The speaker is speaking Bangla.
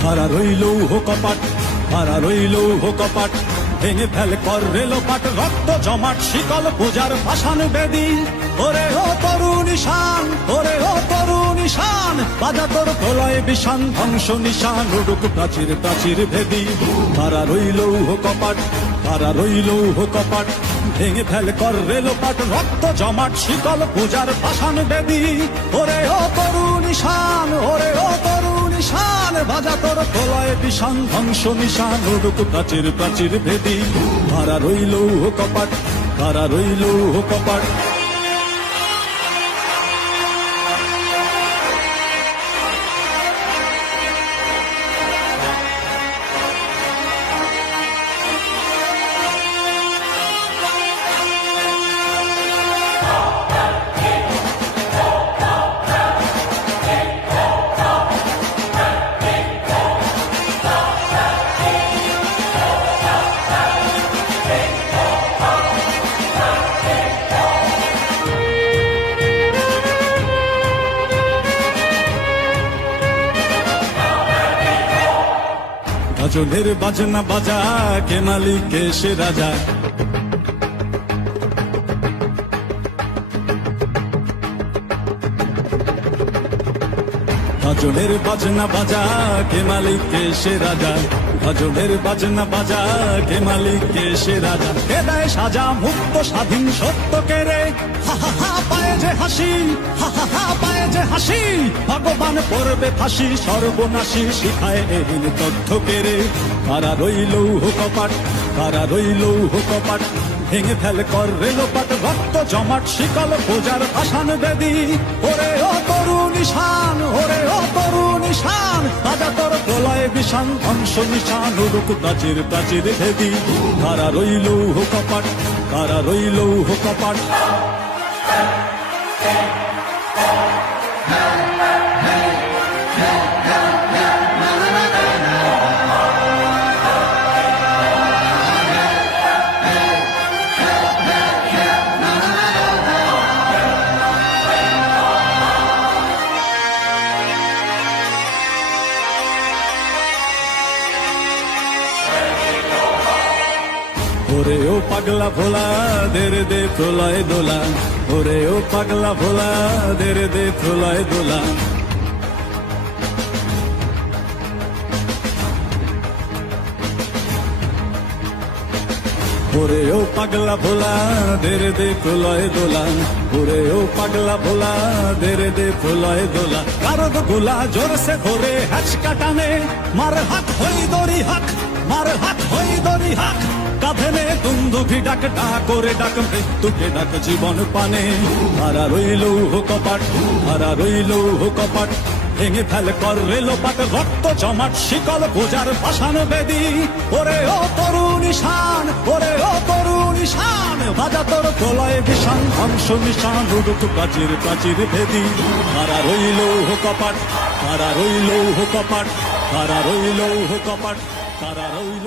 খাড়া রইল কপাট, খাড়া রইল কপাট, ভেঙে ফেল কর রেলোপাট, রক্ত জমাট শিকল পূজার পাষাণ বেদী। ওরে ও তরুণ ঈশান, ওরে ও তরুণ ঈশান, বাজা তোর প্রলয় বিষান, ধ্বংস নিশান উড়ুক প্রাচীর প্রাচীর ভেদী। খাড়া রইল কপাট, খাড়া রইল কপাট, ভেঙে ফেল কর রেলোপাট, রক্ত জমাট শিকল পূজার পাষাণ বেদী। ওরে ও তরুণ ঈশান, ওরে ও তরুণ ঈশান, বাজা তোর প্রলয় বিষান, ধ্বংস নিশান উড়ুক প্রাচীর প্রাচীর ভেদী। খাড়া রইল কপাট, খাড়া রইল কপাট। গাজনের বাজনা বাজা, কে মালিক কে সে রাজা। গাজনের বাজনা বাজা, কে মালিক কে সে রাজা। গাজনের বাজনা বাজা, কে মালিক কে সে রাজা। কে দেয় সাজা মুক্ত স্বাধীন সত্য কে রে, হা হা হা পায়ে যে হাসি, হা হা হা পায়ে যে হাসি। ভগবান পড়বে ফাঁসি, সর্বনাশী শিখায় এহীন তথ্য কে রে। কারা রইল কপাট, কারা রইল কপাট, ভেঙে ফেল কর রেলোপাট, রক্ত জমাট শিকল পূজার পাষাণ বেদী। ওরে ও তরুণ ঈশান, ওরে ও তরুণ ঈশান, বাজা তোর প্রলয় বিষান, ধ্বংস নিশান উড়ুক প্রাচীর প্রাচীর ভেদী। কারা রইল কপাট, কারা রইল কপাট। ওরে ও পাগলা ভোলা, দেরে দে প্রলয় দোলা। ওরে ও পাগলা ভোলা, দেরে দে প্রলয় দোলা। ওরে ও পাগলা ভোলা, দেরে দে প্রলয় দোলা। ওরে ও পাগলা ভোলা, দেরে দে প্রলয় দোলা। কারদ গোলা জোরসে ধরে হ্যাচকা টানে, মার হাত হই দড়ি হাক, মার হাত হই দড়ি হাক। কাঁধে দুন্দুভি ডাক, ডাক করে ডাক মৃত্যুকে ডাক জীবন পানে। হারা রইল কপাট, হারা রইল কপাট, ভেঙে ফেল কর রেলোপাট, রক্ত জমাট শিকল পূজার পাষাণ বেদী। ওরে ও তরুণ ঈশান, ওরে ও তরুণ ঈশান, বাজা তোর প্রলয় বিষান, ধ্বংস নিশান উড়ুক প্রাচীর প্রাচীর ভেদী। হারা রইল কপাট, হারা রইল কপাট, হারা রইল কপাট, হারা রইল